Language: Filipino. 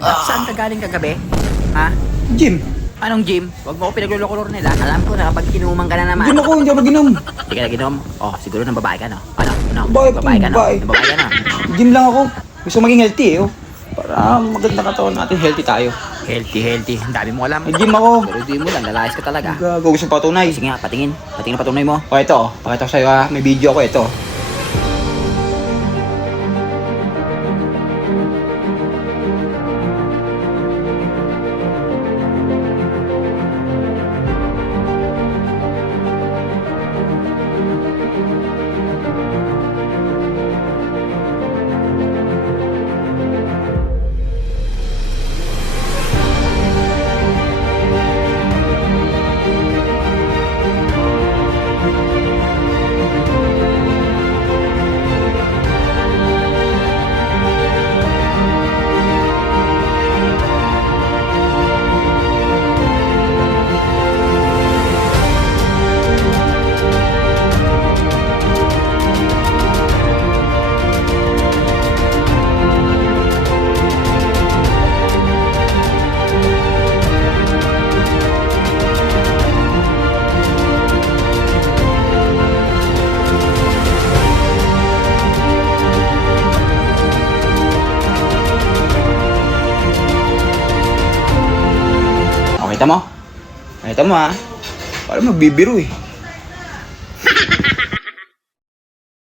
Saan ka galing kagabi? Ha? Gym. Anong gym? Huwag mo ko pinagluloko nila. Alam ko na kapag inuman ka na naman. Gym ako, hindi ako ginom. Hindi ka naginom? Oh, siguro nang babae ka, no? Ano? Babae, Babae ka, no? babae. Nang babae ka, no? Gym lang ako. Gusto maging healthy eh. Oh. Para maganda katawan natin, healthy tayo. Healthy. Ang dami mo alam. May gym ako. Pero di mo lang, lalayas ka talaga. Gago, gusto patunay. Sige nga, patingin. Patingin na patunay mo. O ito, pakita ko sa'yo ha. May video ko ito. O, kita mo? Kita mo ha. Parang magbibiro eh.